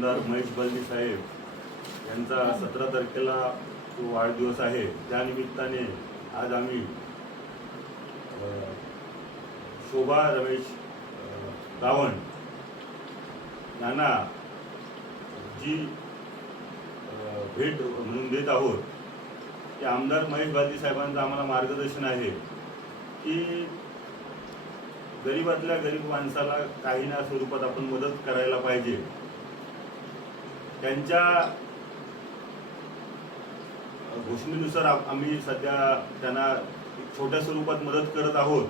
आमदार महेश बल्दी साहेब यांचा सतरा तारखेला तो वाढदिवस आहे त्यानिमित्ताने आज आम्ही शोभा रमेश रावण यांना जी भेट म्हणून देत आहोत. की आमदार महेश बाजी साहेबांचं आम्हाला मार्गदर्शन आहे की गरीबातल्या गरीब माणसाला काही ना स्वरूपात आपण मदत करायला पाहिजे. त्यांच्या घोषणेनुसार आम्ही सध्या त्यांना छोट्या स्वरूपात मदत करत आहोत.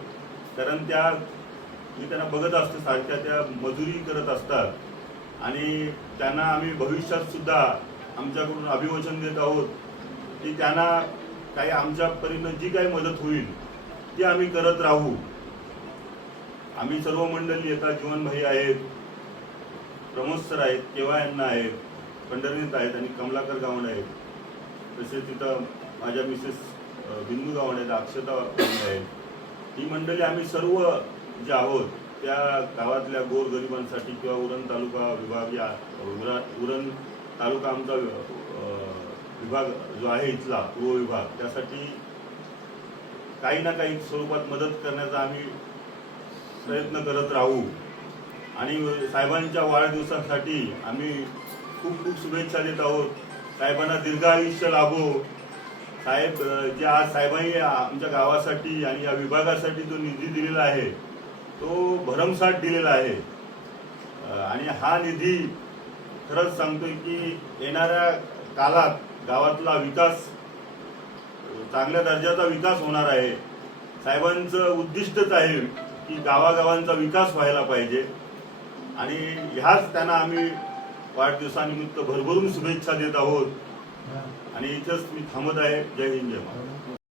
कारण त्या मी त्यांना बघत असतो सारख्या त्या मजुरी करत असतात. आणि त्यांना आम्ही भविष्यात सुद्धा आमच्याकडून अभिवचन देत आहोत की त्यांना काही आमच्या परीनं जी काही मदत होईल ती आम्ही करत राहू. आम्ही सर्व मंडळी येतात जीवनभाई आहेत प्रमोद सर आहेत केव्हा यांना आहेत पंढरीत आहेत आणि कमलाकर गावंड आहेत. तसेच तिथं माझ्या मिसेस बिंदू गावंड आहेत अक्षता गावंड आहेत. ही मंडळी आम्ही सर्व जे आहोत त्या गावातल्या गोरगरिबांसाठी किंवा उरण तालुका विभाग या उरण तालुका आमचा विभाग जो आहे इथला पूर्व विभाग त्यासाठी काही ना काही स्वरूपात मदत करण्याचा आम्ही प्रयत्न करत राहू. आणि साहेबांच्या वाढदिवसासाठी आम्ही खूप खूप शुभेच्छा देत आहोत. साहेबांना दीर्घ आयुष्य लाभो. साहेब जे आज साहेबांनी आमच्या गावासाठी आणि या विभागासाठी जो निधी दिलेला आहे तो भरमसाठ दिलेला आहे. आणि हा निधी खरंच सांगतोय की येणाऱ्या कालात गावातला विकास चांगल्या दर्जाचा विकास होणार आहे. साहेबांचं उद्दिष्टच आहे की गावागावांचा विकास व्हायला पाहिजे. आणि ह्याच त्यांना आम्ही वाढदिवसानिमित्त भरभरून शुभेच्छा देत आहोत. आणि इथंच मी थांबत आहे. जय हिंद जय महाराज